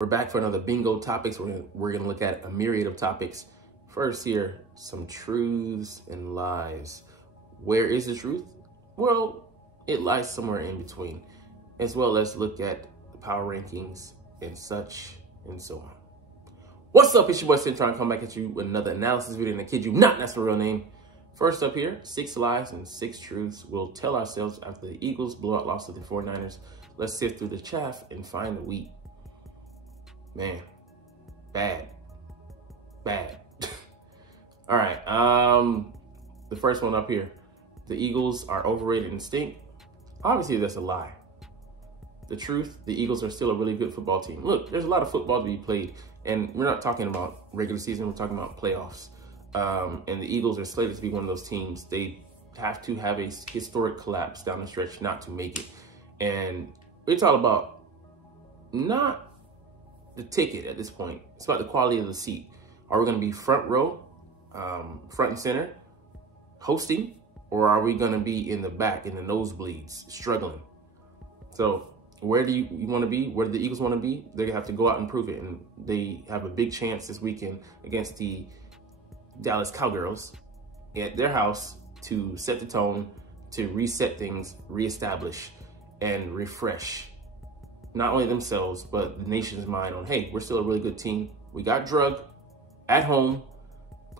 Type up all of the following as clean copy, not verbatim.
We're back for another bingo topics. We're gonna look at a myriad of topics. First here, some truths and lies. Where is the truth? Well, it lies somewhere in between. As well as look at the power rankings and such and so on. What's up, it's your boy Cintron, come back at you with another analysis video, and I kid you not, that's my real name. First up here, 6 lies and 6 truths we'll tell ourselves after the Eagles blowout loss to the 49ers. Let's sift through the chaff and find the wheat. Man, bad. All right, the first one up here. The Eagles are overrated and stink. Obviously, that's a lie. The truth, the Eagles are still a really good football team. Look, there's a lot of football to be played, and we're not talking about regular season, we're talking about playoffs. And the Eagles are slated to be one of those teams. They have to have a historic collapse down the stretch not to make it. And it's all about not the ticket at this point. It's about the quality of the seat. Are we going to be front row, front and center, hosting, or are we going to be in the back, in the nosebleeds, struggling? So where do you want to be? Where do the Eagles want to be? They have to go out and prove it. And they have a big chance this weekend against the Dallas Cowboys at their house to set the tone, to reset things, reestablish, and refresh not only themselves, but the nation's mind on, hey, we're still a really good team. We got drugged at home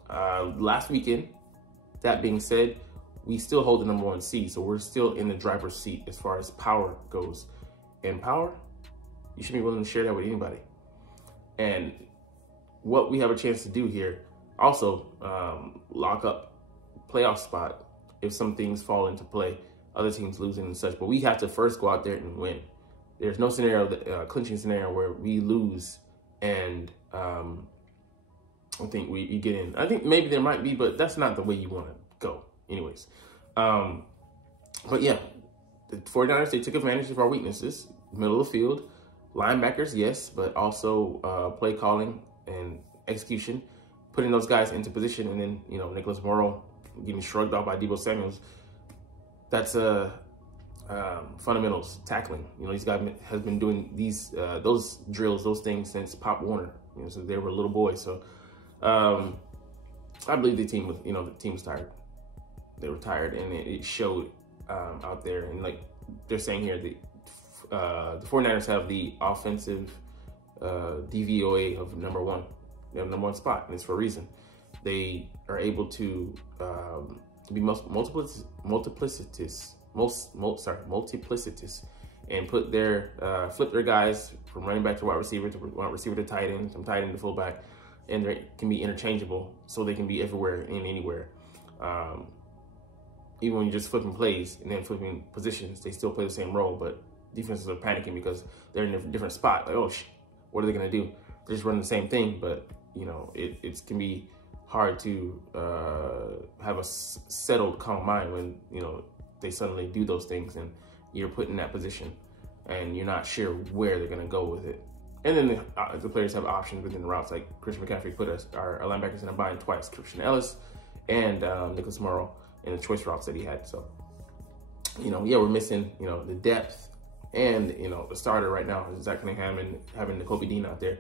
last weekend. That being said, we still hold the #1 seed, so we're still in the driver's seat as far as power goes. And power, you should be willing to share that with anybody. And what we have a chance to do here, also lock up playoff spot if some things fall into play, other teams losing and such. But we have to first go out there and win. There's no scenario, clinching scenario, where we lose and I think we get in. I think maybe there might be, but that's not the way you want to go anyways. But yeah, the 49ers, they took advantage of our weaknesses. Middle of the field, linebackers, yes, but also play calling and execution, putting those guys into position. And then, you know, Nicholas Morrow getting shrugged off by Deebo Samuels. That's fundamentals, tackling. You know, these guys has been doing these those drills, those things since Pop Warner. You know, so they were little boys. So I believe the team was tired. They were tired, and it showed out there. And like they're saying here, the 49ers have the offensive DVOA of #1. They have #1 spot, and it's for a reason. They are able to be multiplicitous and put their flip their guys from running back to wide receiver to tight end, from tight end to fullback, and they can be interchangeable, so they can be everywhere and anywhere. Even when you're just flipping plays and then flipping positions, they still play the same role, but defenses are panicking because they're in a different spot. Like, oh, what are they gonna do? They're just running the same thing, but you know, it can be hard to have a settled, calm mind when, you know, they suddenly do those things and you're put in that position and you're not sure where they're gonna go with it. And then the players have options within the routes, like Christian McCaffrey put our linebackers in a bind twice, Christian Ellis and Nicholas Morrow, in the choice routes that he had. So, you know, yeah, we're missing, you know, the depth, and, you know, the starter right now is Zach Cunningham, and having Nakobe Dean out there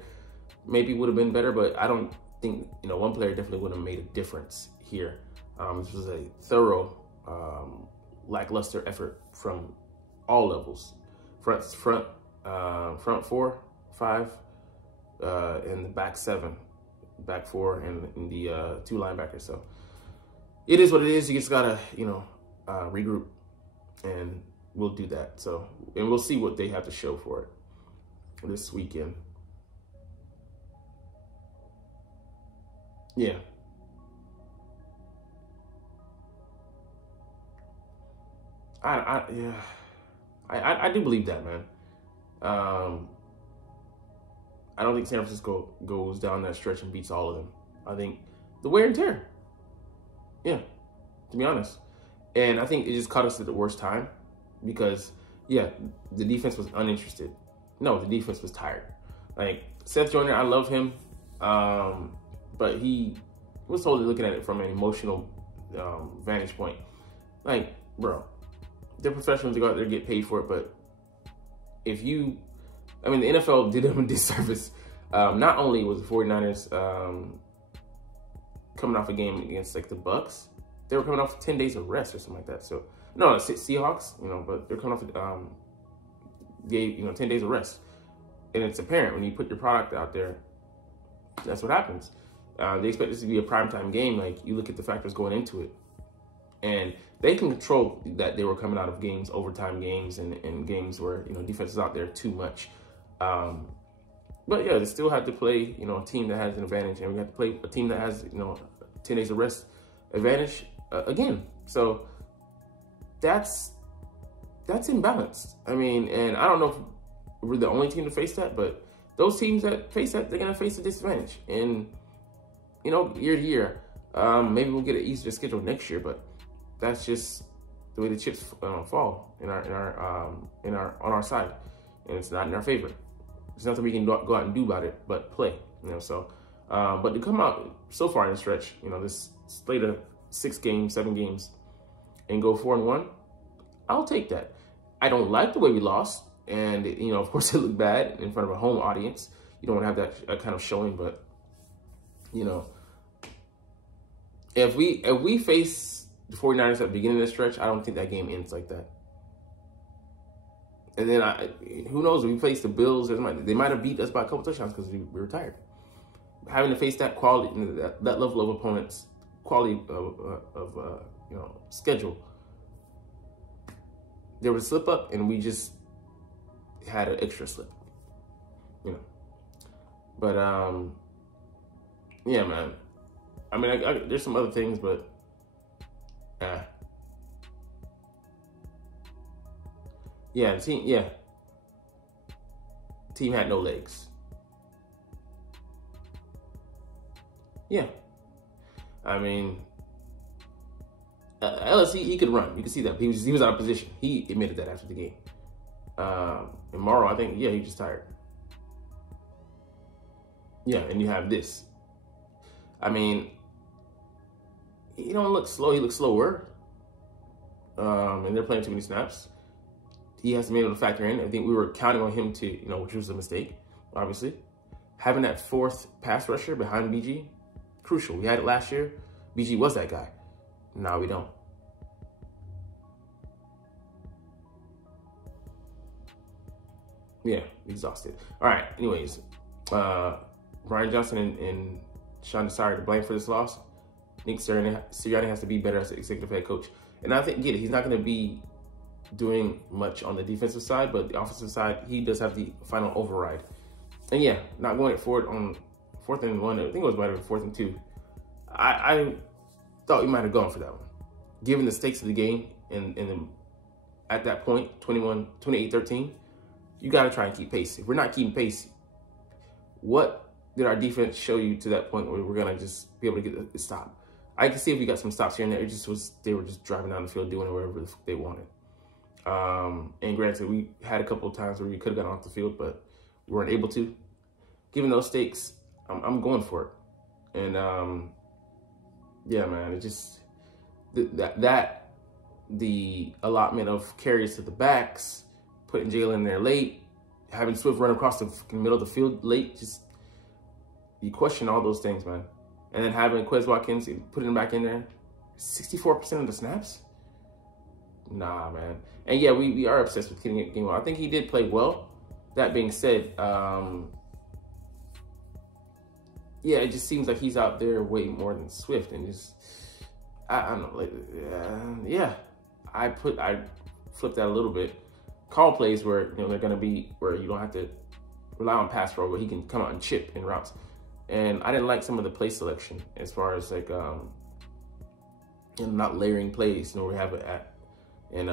maybe would have been better, but I don't think, you know, one player definitely would have made a difference here. This was a thorough, lackluster effort from all levels, front 4, 5, and the back 7, back 4, and the 2 linebackers. So it is what it is. You just gotta, you know, regroup, and we'll do that. So, and we'll see what they have to show for it this weekend. Yeah. I do believe that, man. I don't think San Francisco goes down that stretch and beats all of them. I think the wear and tear. Yeah, to be honest. And I think it just caught us at the worst time because, yeah, the defense was uninterested. No, the defense was tired. Like, Seth Joyner, I love him, but he was totally looking at it from an emotional vantage point. Like, bro, they're professionals, to go out there and get paid for it, but if you I mean, the NFL did them a disservice. Not only was the 49ers coming off a game against like the Bucks, they were coming off 10 days of rest or something like that. So no, Seahawks, but they're coming off 10 days of rest, and it's apparent when you put your product out there, that's what happens. They expect this to be a primetime game. Like, you look at the factors going into it, and they can control that they were coming out of games, overtime games, and games where defense is out there too much. But yeah, they still had to play a team that has an advantage, and we have to play a team that has 10 days of rest advantage again. So that's imbalanced. I mean, and I don't know if we're the only team to face that, but those teams that face that, they're gonna face a disadvantage. And year to year, maybe we'll get an easier schedule next year, but that's just the way the chips fall on our side, and it's not in our favor. There's nothing we can go out and do about it, but play. So, but to come out so far in the stretch, this slate of 6 games, 7 games, and go 4-1, I'll take that. I don't like the way we lost, and of course it looked bad in front of a home audience. You don't want to have that kind of showing, but if we face the 49ers at the beginning of the stretch, I don't think that game ends like that. And then who knows, if we face the Bills, they might have beat us by a couple touchdowns because we were tired. Having to face that quality, that level of opponents, quality of schedule. There was a slip up, and we just had an extra slip, But yeah, man. I mean, there's some other things, but yeah, the team had no legs. Yeah, I mean, LSE, he could run. You can see that he was out of position. He admitted that after the game. And Morrow, I think, yeah, he was just tired. Yeah, and you have this. I mean, he don't look slow. He looks slower. And they're playing too many snaps. He has to be able to factor in. I think we were counting on him to, which was a mistake, obviously. Having that 4th pass rusher behind BG, crucial. We had it last year. BG was that guy. Now we don't. Yeah, exhausted. All right, anyways. Brian Johnson and Sean Desire to blame for this loss. Nick Sirianni has to be better as an executive head coach. And I think, he's not going to be doing much on the defensive side, but the offensive side, he does have the final override. And yeah, not going forward on 4th and 1. I think it was might have been 4th and 2. I thought we might have gone for that one. Given the stakes of the game and at that point, 28-13, you got to try and keep pace. If we're not keeping pace, what did our defense show you to that point where we're going to just be able to get the stop? I can see if we got some stops here and there. They were just driving down the field doing whatever they wanted. And granted, we had a couple of times where we could have gotten off the field, but we weren't able to. Given those stakes, I'm going for it. And yeah, man, it just the allotment of carries to the backs, putting Jalen in there late, having Swift run across the middle of the field late, just you question all those things, man. And then having Quez Watkins, putting him back in there, 64% of the snaps. Nah, man. And yeah, we are obsessed with getting it game well. I think he did play well. That being said, yeah, it just seems like he's out there way more than Swift, and just I don't know, like yeah, I flipped that a little bit. Call plays where they're gonna be where you don't have to rely on pass roll, where he can come out and chip in routes. And I didn't like some of the play selection as far as like not layering plays. We have it at and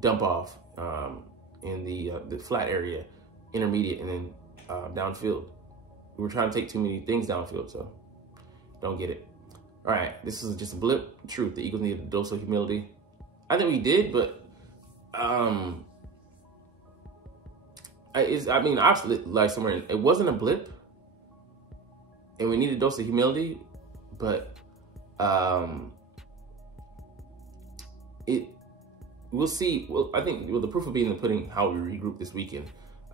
dump off in the flat area, intermediate, and then downfield. We were trying to take too many things downfield, so don't get it. All right, this is just a blip. Truth, the Eagles needed a dose of humility. I think we did, but I mean, obviously, like somewhere, it wasn't a blip, and we needed a dose of humility, but we'll see. Well, I think the proof will be in the pudding how we regroup this weekend.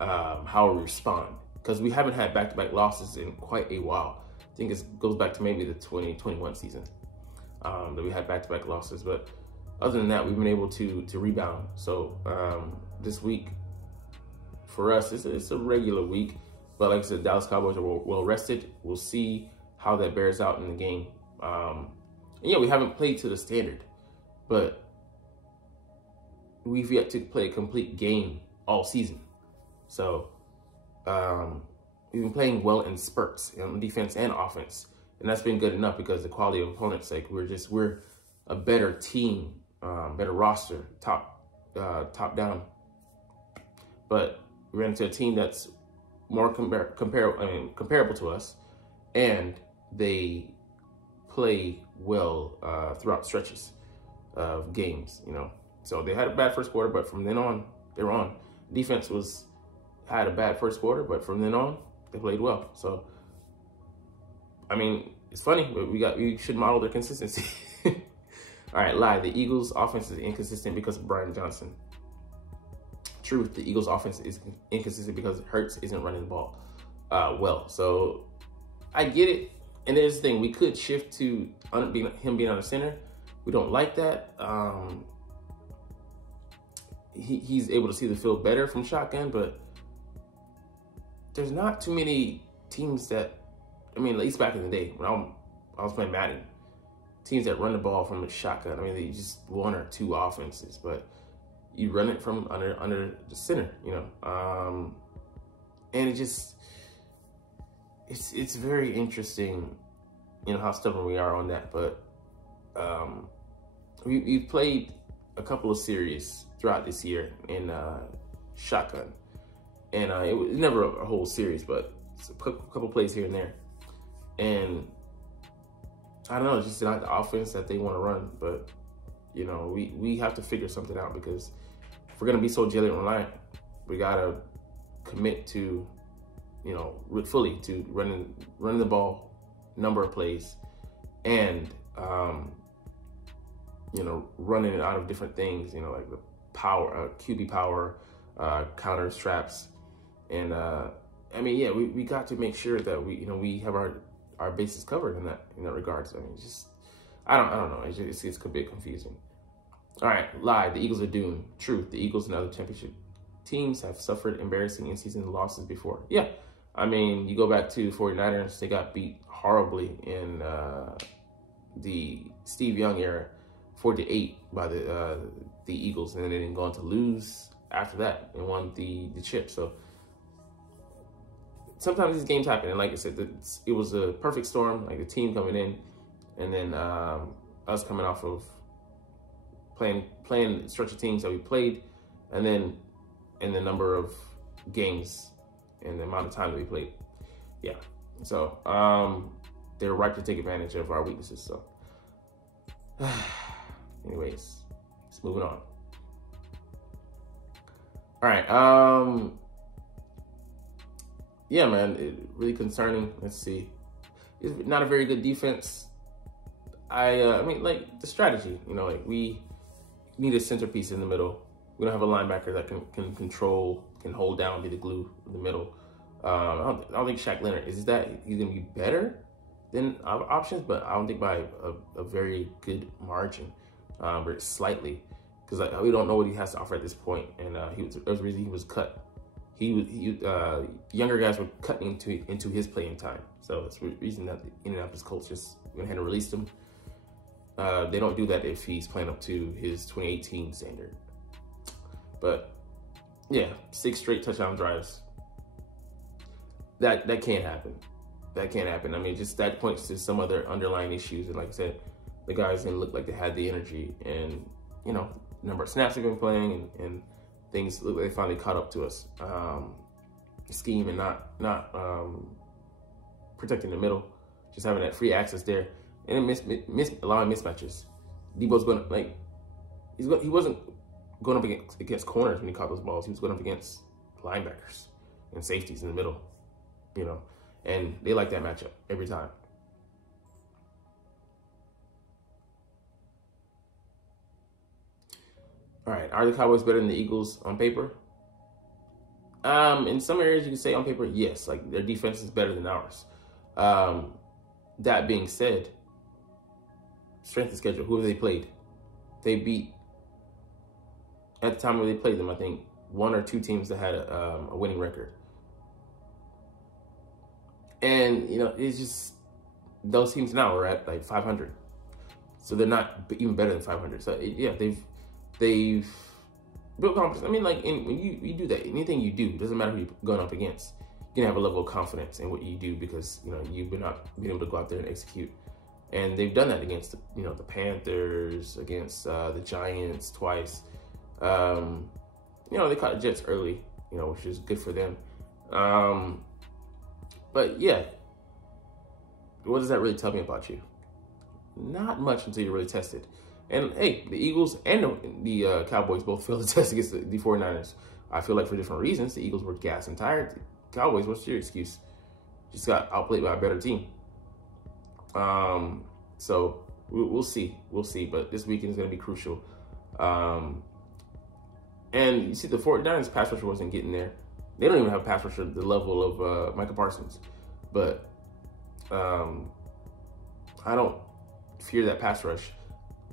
how we respond, because we haven't had back-to-back losses in quite a while. I think it goes back to maybe the 2021 season that we had back-to-back losses. But other than that, we've been able to rebound. So this week for us, it's a regular week. But like I said, Dallas Cowboys are well rested. We'll see how that bears out in the game. And yeah, we haven't played to the standard, but we've yet to play a complete game all season. So we've been playing well in spurts on defense and offense. And that's been good enough because the quality of opponents, like we're a better team, better roster, top down. But we ran into a team that's more comparable to us, and they play well throughout stretches of games, you know. So they had a bad first quarter, but from then on, they were on. Defense had a bad first quarter, but from then on, they played well. So, I mean, it's funny, but we should model their consistency. All right, lie. The Eagles' offense is inconsistent because of Brian Johnson. Truth. The Eagles' offense is inconsistent because Hurts isn't running the ball well. So I get it. And there's the thing, we could shift to him being on the center. We don't like that. He's able to see the field better from shotgun, but there's not too many teams that, I mean, at least back in the day when I was playing Madden, teams that run the ball from a shotgun. I mean, they just one or two offenses, but you run it from under the center, you know. And it's very interesting, you know, how stubborn we are on that. But we've played a couple of series throughout this year in shotgun, and it was never a whole series, but it's a couple plays here and there. And I don't know, it's just not the offense that they want to run. But you know, we have to figure something out, because if we're gonna be so jelly reliant, we gotta commit to, you know, fully to running the ball, number of plays, and you know, running it out of different things, you know, like the power, QB power, counters, traps, and I mean, yeah, we got to make sure that we have our bases covered in that regards. I mean, just I don't know. It's a bit confusing. All right, lie. The Eagles are doomed. Truth. The Eagles and other championship teams have suffered embarrassing in-season losses before. Yeah, I mean, you go back to 49ers, they got beat horribly in the Steve Young era, 4-8 by the Eagles, and then they didn't go on to lose after that and won the chip. So sometimes these games happen, and like I said, it was a perfect storm, like the team coming in, and then us coming off of playing stretch of teams that we played, and then in the number of games and the amount of time that we played. Yeah, so they're right to take advantage of our weaknesses. So anyways, let's move on. All right, yeah, man, really concerning. Let's see. It's not a very good defense. I mean, like, the strategy, you know, like, we need a centerpiece in the middle. We don't have a linebacker that can control, can hold down, be the glue in the middle. I don't think Shaq Leonard, he's going to be better than our options, but I don't think by a very good margin, but slightly, because we don't know what he has to offer at this point. And that was the reason he was cut. Younger guys were cutting into his playing time. So that's the reason that the Indianapolis Colts just went ahead and released him. They don't do that if he's playing up to his 2018 standard. But yeah, 6 straight touchdown drives. That can't happen. That can't happen. I mean, just that points to some other underlying issues. And like I said, the guys didn't look like they had the energy, and you know, number of snaps they've been playing, and things look like they finally caught up to us. Scheme and not protecting the middle, just having that free access there, and then allowing mismatches. Debo's going to, he wasn't going up against corners when he caught those balls. He was going up against linebackers and safeties in the middle, you know, and they like that matchup every time. All right, are the Cowboys better than the Eagles on paper? In some areas, you can say on paper, yes, like their defense is better than ours. That being said, strength of schedule, who have they played? They beat, at the time when they played them, I think, 1 or 2 teams that had a winning record. And, you know, it's just, those teams now are at like 500. So they're not even better than 500. So, yeah, they've built confidence. I mean, like, when you do that, anything you do, doesn't matter who you're going up against, you can have a level of confidence in what you do because, you know, you've been able to go out there and execute. And they've done that against, you know, the Panthers, against the Giants twice. You know, they caught the Jets early, you know, which is good for them. But yeah, what does that really tell me about you? Not much until you're really tested. And hey, the Eagles and the Cowboys both failed the test against the 49ers. I feel like for different reasons. The Eagles were gassed and tired. The Cowboys, what's your excuse? Just got outplayed by a better team. So we'll see. We'll see. But this weekend is going to be crucial. And you see, the 49ers pass rusher wasn't getting there. They don't even have a pass rusher at the level of Micah Parsons. But I don't fear that pass rush.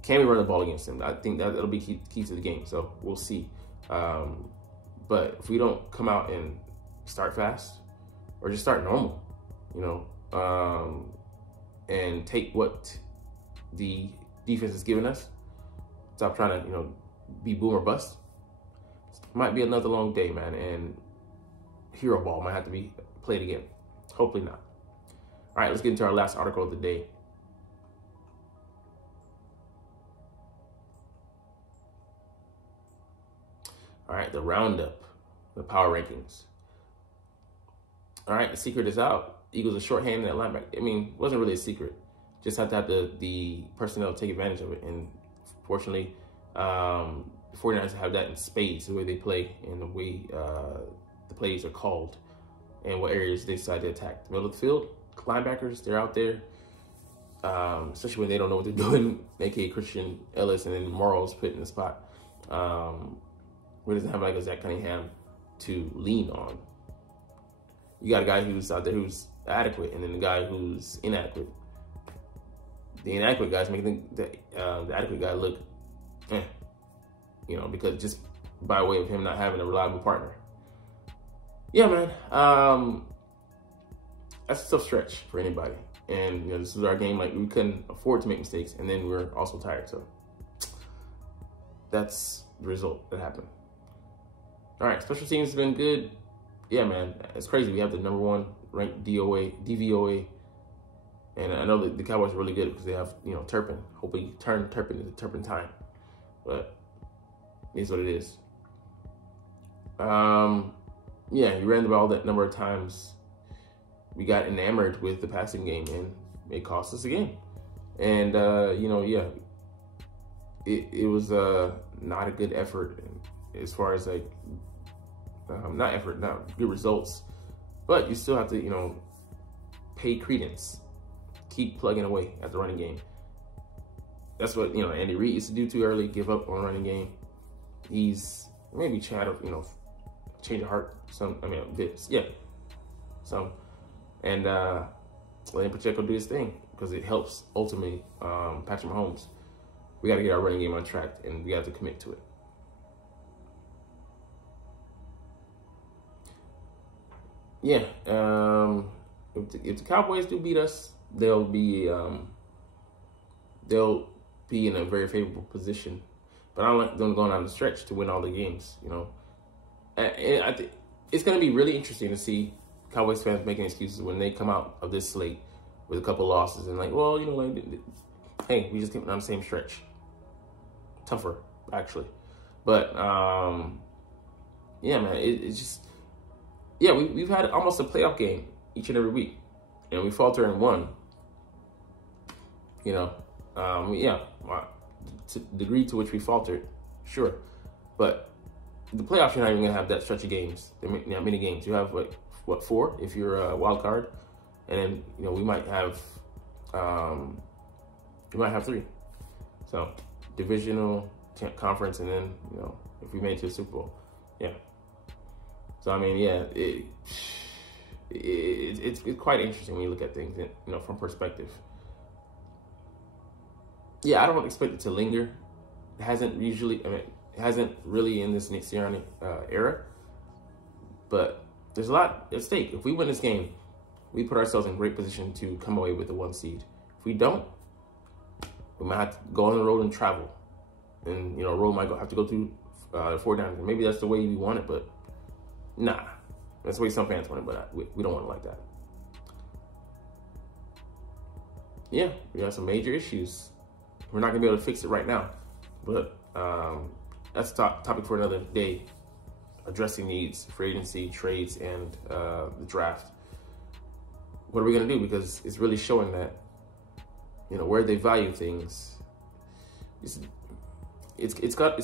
Can we run the ball against them? I think that'll be key to the game. So we'll see. But if we don't come out and start fast or just start normal, you know, and take what the defense is giving us, stop trying to, you know, be boom or bust, might be another long day, man. And hero ball might have to be played again. Hopefully not. All right, let's get into our last article of the day. All right, the roundup, the power rankings. All right, the secret is out. Eagles are shorthanded at linebacker. I mean, it wasn't really a secret. Just have to have the personnel take advantage of it. And fortunately, the 49ers have that in spades, the way they play and the way the plays are called and what areas they decide to attack. The middle of the field, linebackers, they're out there, especially when they don't know what they're doing, a.k.a. Christian Ellis, and then Morrow's put in the spot. Where doesn't have like a Zach Cunningham to lean on. You got a guy who's out there who's adequate, and then the guy who's inadequate. The inadequate guys making the adequate guy look, you know, because just by way of him not having a reliable partner. Yeah, man. That's a tough stretch for anybody. And, you know, this is our game. Like, we couldn't afford to make mistakes, and then we're also tired. So that's the result that happened. All right, special teams has been good. Yeah, man, it's crazy. We have the #1 ranked DVOA. And I know that the Cowboys are really good because they have, you know, Turpin. Hopefully turn Turpin into Turpentine. But it is what it is. Yeah, you ran the ball that number of times. We got enamored with the passing game, and it cost us a game. And, you know, yeah, it was not a good effort as far as, like, not good results. But you still have to, you know, pay credence. Keep plugging away at the running game. That's what, you know, Andy Reid used to do too early, give up on running game. He's maybe change of heart, bits, yeah, some. And letting Pacheco do his thing because it helps ultimately Patrick Mahomes. We got to get our running game on track, and we have to commit to it. Yeah, if the Cowboys do beat us, they'll be in a very favorable position. But I don't like them going on the stretch to win all the games, you know. And I think it's going to be really interesting to see Cowboys fans making excuses when they come out of this slate with a couple losses and like, well, you know, like, hey, we just came on the same stretch. Tougher, actually. But, yeah, man, it's just, yeah, we've had almost a playoff game each and every week. And we falter in one. You know, yeah, to the degree to which we faltered, sure. But the playoffs, you're not even going to have that stretch of games, that many games. You have, like, what, 4 if you're a wild card? And then, you know, we might have 3. So, divisional, conference, and then, you know, if we made it to the Super Bowl. Yeah. So I mean, yeah, it's quite interesting when you look at things, you know, from perspective. Yeah, I don't expect it to linger. It hasn't really in this Nick Sirianni era. But there's a lot at stake. If we win this game, we put ourselves in great position to come away with the 1 seed. If we don't, we might have to go on the road and travel. And, you know, road might have to go through 4 downs. Maybe that's the way we want it, but nah. That's the way some fans want it, but we don't want it like that. Yeah, we have some major issues. We're not going to be able to fix it right now. But that's a topic for another day. Addressing needs, free agency, trades, and the draft. What are we going to do? Because it's really showing that, you know, where they value things, it's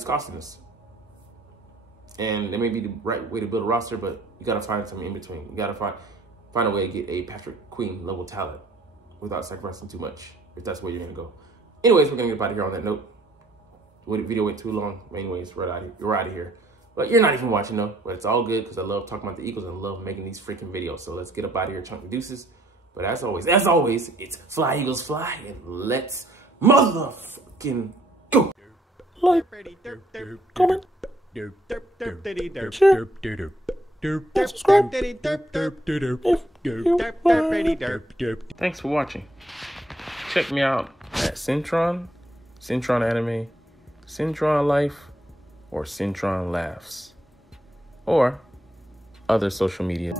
costing us. And it may be the right way to build a roster, but you got to find something in between. You got to find a way to get a Patrick Queen level talent without sacrificing too much, if that's where you're going to go. Anyways, we're going to get out of here on that note. The video went too long. Anyways, we're out of here. But you're not even watching though, but it's all good because I love talking about the Eagles and I love making these freaking videos. So let's get up out of here, chunky deuces. But as always, it's fly Eagles fly, and let's motherfucking go. Like, comment, share, and subscribe if you like. Thanks for watching. Check me out at Cintron, Cintron Anime, Cintron Life, or Cintron Laughs, or other social media.